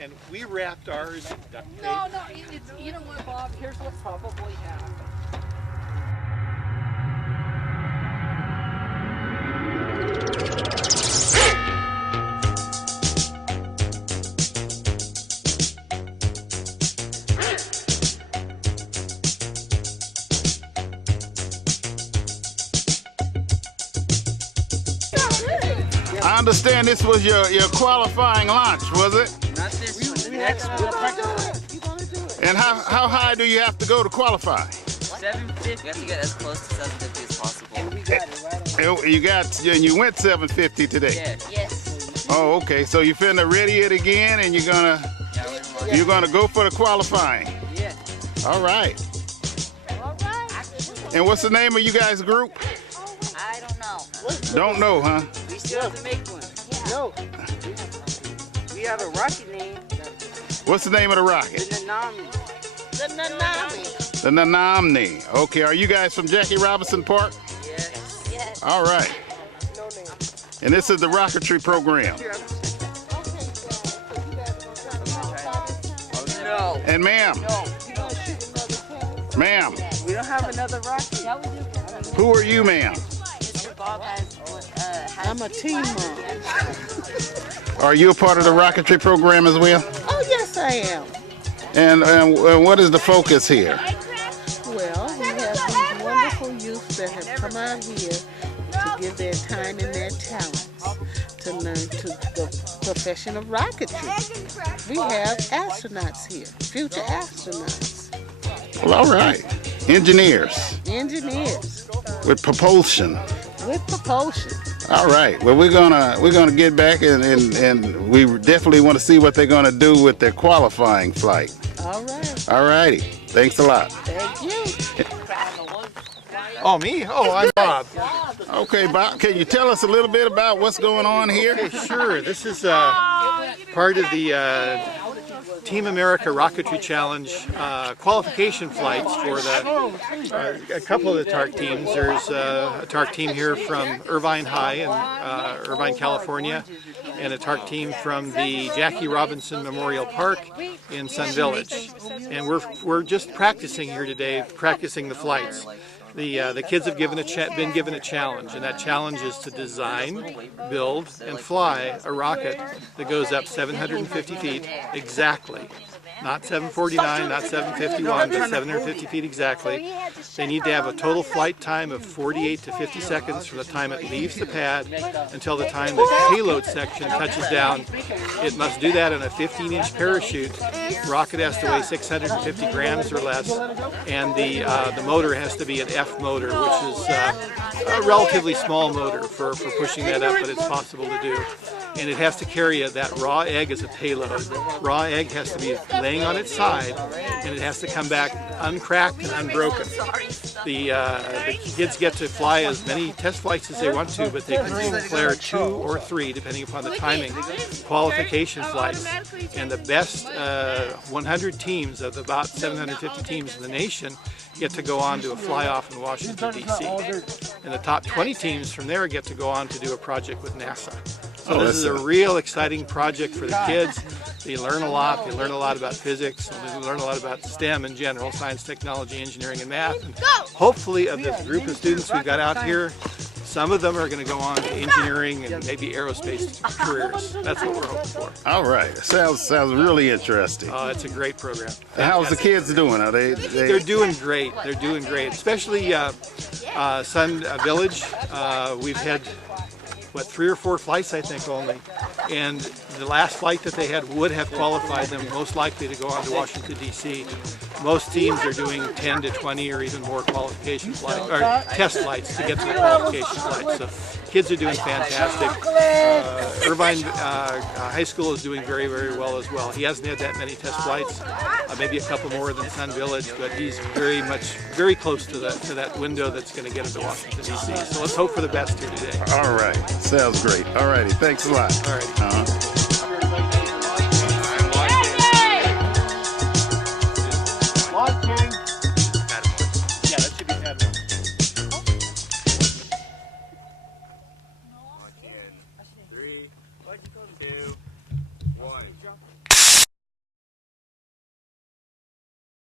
And we wrapped ours in duct tape. No, it's, you know what, Bob? Here's what probably happened. I understand this was your qualifying launch, was it? Not this one, the next one. You're gonna do it. And how high do you have to go to qualify? 750. You have to get as close to 750 as possible. And we got it right on. You went 750 today. Yeah. Yes. Oh, okay. So you finna ready it again, and you're gonna go for the qualifying. Yeah. All right. All right. And what's the name of you guys' group? I don't know. Don't know, huh? We still have to make one. No. We have a rocket name. What's the name of the rocket? The Nanami. The Nanami. The Nanamni. Okay. Are you guys from Jackie Robinson Park? Yes. Yes. All right. No name. And this is the rocketry program. No. And ma'am, No. ma'am, We don't have another rocket. who are you, ma'am? Mr. Bob has I'm a team mom. Are you a part of the rocketry program as well? Oh, yes, I am. And what is the focus here? Well, we have these wonderful youth that have come out here to give their time and their talents to learn to the profession of rocketry. We have astronauts here, future astronauts, Well, all right. Engineers engineers with propulsion. with propulsion. All right. Well, we're gonna get back and we definitely want to see what they're gonna do with their qualifying flight. All right. All righty. Thanks a lot. Thank you. Oh, me? Oh, I'm Bob. Okay, Bob. Can you tell us a little bit about what's going on here? Okay, sure. This is part of the Team America Rocketry Challenge qualification flights for a couple of the TARC teams. There's a TARC team here from Irvine High in Irvine, California, and a TARC team from the Jackie Robinson Memorial Park in Sun Village. And we're just practicing here today, practicing the flights. The kids have been given a challenge, and that challenge is to design, build, and fly a rocket that goes up 750 feet exactly. Not 749, not 751, but 750 feet exactly. They need to have a total flight time of 48 to 50 seconds from the time it leaves the pad until the time the payload section touches down. It must do that in a 15-inch parachute. The rocket has to weigh 650 grams or less, and the motor has to be an F motor, which is a relatively small motor for pushing that up, but it's possible to do. And it has to carry that raw egg as a payload. Raw egg has to be laying on its side, and it has to come back uncracked and unbroken. The kids get to fly as many test flights as they want to, but they can declare 2 or 3, depending upon the timing, qualification flights. And the best 100 teams of about 750 teams in the nation get to go on to a fly-off in Washington, D.C. And the top 20 teams from there get to go on to do a project with NASA. So this is a real exciting project for the kids. They learn a lot. They learn a lot about physics. They learn a lot about STEM in general, science, technology, engineering, and math. And hopefully of this group of students we've got out here, some of them are going to go on to engineering and maybe aerospace careers. That's what we're hoping for. All right. Sounds really interesting. It's a great program. How's the kids doing? Are They're doing great. They're doing great. Especially Sun Village. We've had 3 or 4 flights, I think, only. And the last flight that they had would have qualified them most likely to go on to Washington, D.C. Most teams are doing 10 to 20 or even more qualification flights, or test flights to get to the qualification flights. So kids are doing fantastic. Irvine High School is doing very, very well as well. He hasn't had that many test flights, maybe a couple more than Sun Village, but he's very close to that window that's going to get him to Washington, D.C. So let's hope for the best here today. All right. Sounds great. All righty. Thanks a lot. All right.